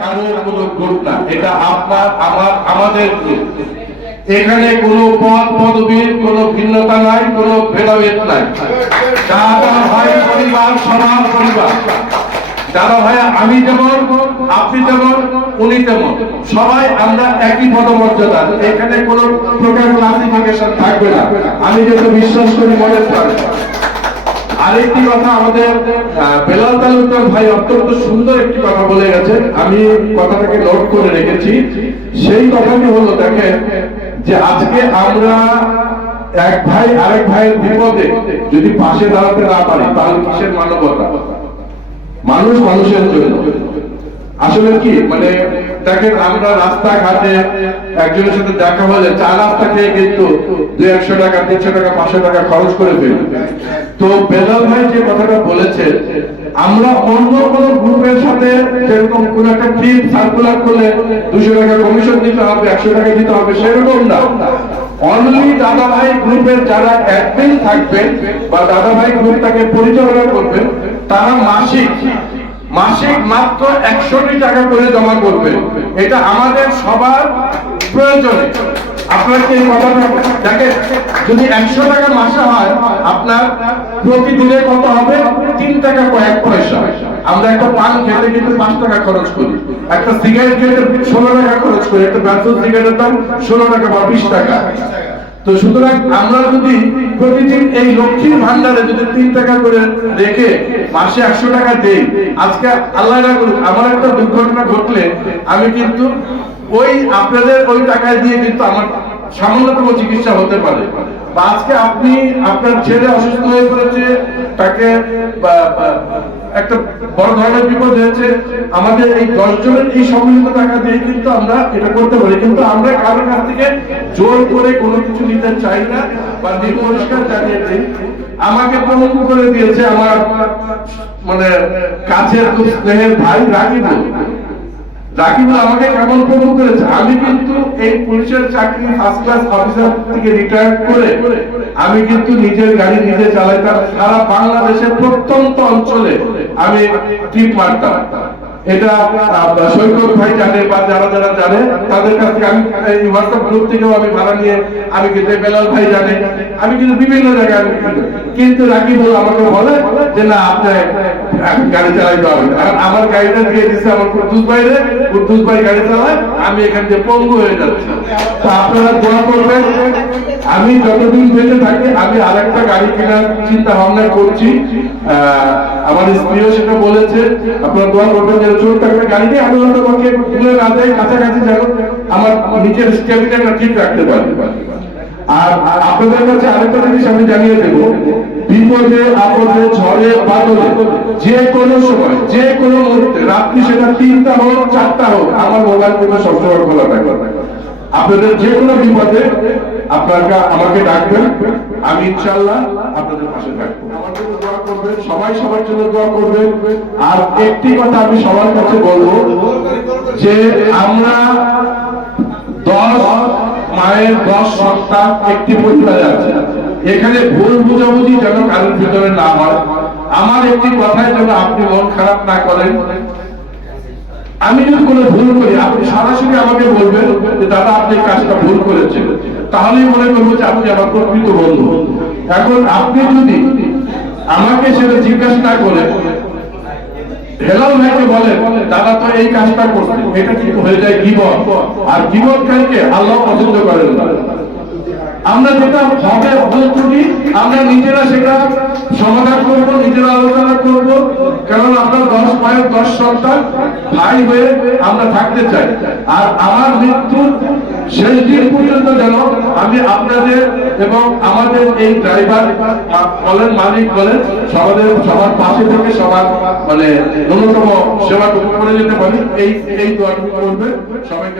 কারোর কোনো গ্রুপ না, এটা আপনার আমার আমাদের গ্রুপ। এখানে কোনো পদ পদবীর কোনো ভিন্নতা নাই, কোনো ভেদাভেদ নাই। দাদা ভাই পরিবার সবার পরিবার। দাদা ভাই আমি যেমন, আপনি যেমন, উনি তেমন, সবাই আমরা একই পদমর্যাদা। এখানে কোনো প্রকার ক্লাসিফিকেশন থাকবে না, আমি যেটা বিশ্বাস করি মনে প্রাণে। আরেকটি কথা, আমাদের বেলাল তালুকদার ভাই অত্যন্ত সুন্দর একটি কথা বলে গেছেন, আমি কথাটাকে নোট করে রেখেছি। সেই কথাটি হলো, দেখেন যে আজকে আমরা এক ভাই আরেক ভাইয়ের বিপদে যদি পাশে দাঁড়াতে না পারি, তাহলে কিসের মানবতা? মানুষ মানুষের জন্য। আসলে কি মানে দেখেন, আমরা রাস্তাঘাটে একজনের সাথে দেখা হলে চা নাস্তা খেয়ে কিন্তু 200 টাকা 300 টাকা 500 টাকা খরচ করে ফেলি। তো বেলাল ভাই যে কথাটা বলেছেন, আমরা অন্য কোন গ্রুপের সাথে যেরকম কোন একটা ট্রিপ সার্কুলার করলে 200 টাকা কমিশন দিতে হবে, 100 টাকা দিতে হবে, সেরকম না। অনলি দাদা ভাই গ্রুপের যারা অ্যাডমিন থাকবেন বা দাদা ভাই গ্রুপটাকে পরিচালনা করবেন, তারা মাসিক মাত্র 100 টাকা করে জমা করবে। এটা আমাদের সবার প্রয়োজনে। আপনার কি এই কথাটা দেখেন, যদি 100 টাকা মাসে হয়, আপনার প্রতিদিনে কত হবে? 3 টাকা কয়েক পয়সা। আমরা একটা পান খেতে কিন্তু 5 টাকা খরচ করি, একটা সিগারেট খেতে 16 টাকা খরচ করি, একটা ব্যান্সন সিগারেটের দাম 16 টাকা বা 20 টাকা। তো সুতরাং আমরা যদি প্রতিদিন এই লক্ষ্মীর ভান্ডারে যদি 3 টাকা করে রেখে মাসে 100 টাকা দেই, আজকে আল্লাহ না করুক আমার একটা দুর্ঘটনা ঘটলে আমি কিন্তু ওই আপনাদের ওই টাকায় দিয়ে কিন্তু আমার সামান্যতম চিকিৎসা হতে পারে। বা আজকে আপনি আপনার ছেলে অসুস্থ হয়ে পড়েছে, তাকে একটা বড় ধরনের বিপদ হয়েছে, আমাদের এই 10 জনের এই সম্মিলিত টাকা দিয়ে কিন্তু আমরা এটা করতে পারি। কিন্তু আমরা কারোর কাছ থেকে জোর করে কোনো কিছু নিতে চাই না বা নির্পরিষ্কার জানিয়ে দিই। আমাকে পঙ্গু করে দিয়েছে আমার মানে কাছের খুব স্নেহের ভাই রাকিবুল আমাকে কেমন পঙ্গু করেছে। আমি কিন্তু এই পুলিশের চাকরি ফার্স্ট ক্লাস অফিসার থেকে রিটায়ার করে আমি কিন্তু নিজের গাড়ি নিজে চালাইতাম, সারা বাংলাদেশের প্রত্যন্ত অঞ্চলে আমি ট্রিপ মারতাম। এটা সৈকত ভাই জানে বা যারা যারা জানে তাদের কাছ থেকে আমি এই হোয়াটসঅ্যাপ গ্রুপ থেকেও আমি ভাড়া নিয়ে আমি কিন্তু, বেলাল ভাই জানে আমি কিন্তু বিভিন্ন জায়গায়। কিন্তু রাকিবুল আমাকে বলে যে না, আপনি গাড়ি চালাইতে হবে। আর আমার গাড়িটা দিয়ে দিচ্ছে আমার কুদ্দুস ভাই গাড়ি চালায়, আমি এখান থেকে পঙ্গু হয়ে যাচ্ছি। তো আপনারা দোয়া করবেন, আমি যতদিন বেঁচে থাকি আমি আরেকটা গাড়ি কেনার চিন্তা ভাবনা করছি। আমার স্ত্রীও সেটা বলেছে, আপনারা দোয়া করবেন যে ছোট্ট একটা গাড়ি নিয়ে আমি তোমাকে দূরে না যাই, কাছাকাছি যেন আমার নিজের স্টেবিলিটিটা ঠিক রাখতে পারি। আর আপনাদের কাছে আরেকটা জিনিস আমি জানিয়ে দেব, বিপদে আপদে ঝড়ে বাদলে যে কোনো সময় যে কোনো মুহূর্তে, রাত্রি সেটা 3টা হোক 4টা হোক, আমার মোবাইল ফোন সবসময় খোলা থাকবে। আপনাদের যে কোনো বিপদে আপনারা আমাকে ডাকবেন, আমি ইনশাআল্লাহ আপনাদের পাশে থাকবো। আমার জন্য দোয়া করবেন, সবাই সবার জন্য দোয়া করবেন। আর একটি কথা আমি সবার কাছে বলবো যে আমরা 10 মায়ের 10 সন্তান একটি পরিবারে আছে। এখানে ভুল বুঝাবুঝি যেন কারোর ভিতরে না হয়। আমার একটি কথায় যেন আপনি মন খারাপ না করেন। আমি যদি কোনো ভুল করি, আপনি সরাসরি আমাকে বলবেন যে দাদা আপনি কাজটা ভুল করেছেন, তাহলেই মনে করবো যে আপনি আমার প্রকৃত বন্ধু। এখন আপনি যদি আমাকে সেটা জিজ্ঞাসা না করে বেলাল ভাইকে বলে দাদা তো এই কাজটা করছে, এটা কিন্তু হয়ে যায় গীবত। আর গীবতকারীকে আল্লাহ পছন্দ করেন না। আমরা যেটা হবে ভুল ত্রুটি আমরা নিজেরা সেটা সমাধান করবো, নিজেরা আলোচনা করবো। কারণ আমরা 10 মায়ের 10 সন্তান ভাই হয়ে আমরা থাকতে চাই। আর আমার মৃত্যুর শেষ দিন পর্যন্ত যেন আমি আপনাদের এবং আমাদের এই ড্রাইভার বলেন, মালিক বলেন, সবার পাশে থেকে সবার মানে ন্যূনতম সেবাটুকু করে যেতে পারি। এই দোয়াটুকু করবেন সবাইকে।